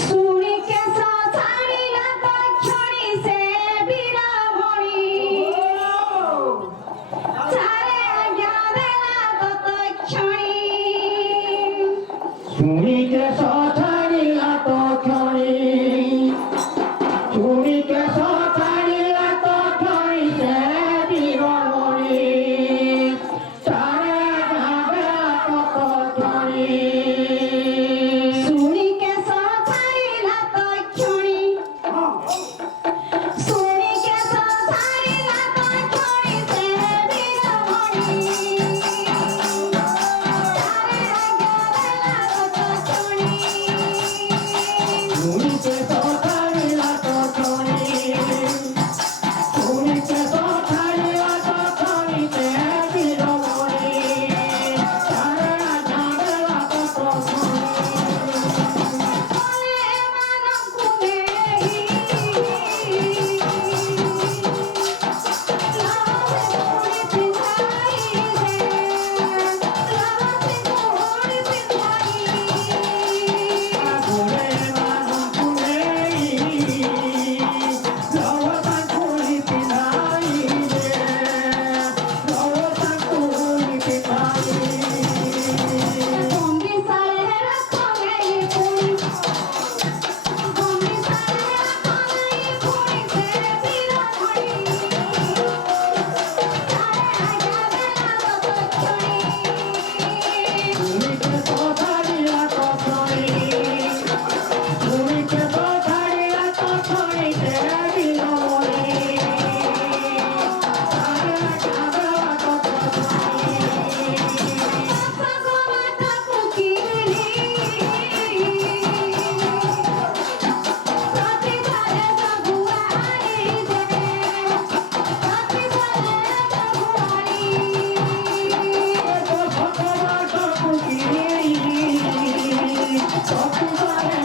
सुनी केसो छाड़िला तो क्षणी से बीरामणि चारे आज्ञा देला तो क्षणी सुनी के सौथारीला तो क्षणी सुनी के सौथारीला तो क्षणी से बीरामणि चारे आज्ञा देला तो क्षणी सुनी केसो छाड़िला तो क्षणी सुनी केसो छाड़िला तो क्षणी से बीरामणि चारे आज्ञा देला तो क्षणी सुनी के सौथारीला तो क्षणी सुनी के सौथारीला तो क्षणी से बीरामणि चारे आज्ञा देला तो क्षणी बोले मानव कुमे लावे कोड़ी पिंधाई रे लावे कोड़ी पिंधाई बोले मानव कुमे लवता कोली पिनाई रे लवता कोली पिनाई गोंगी साले रखोगे ये कोड़ी गोंगी साले रखोगे ये कोड़ी से बीरामणि चारे आज्ञा देला तो क्षणी सुनी के सौथारीला तो क्षणी सुनी के सौथारीला तो क्षणी से बीरामणि चारे आज्ञा देला तो क्षणी भगवता कुकीर्णी प्रतिभाले सगुआई दे प्रतिभाले सगुआई भगवान कुकीरी सतुवारे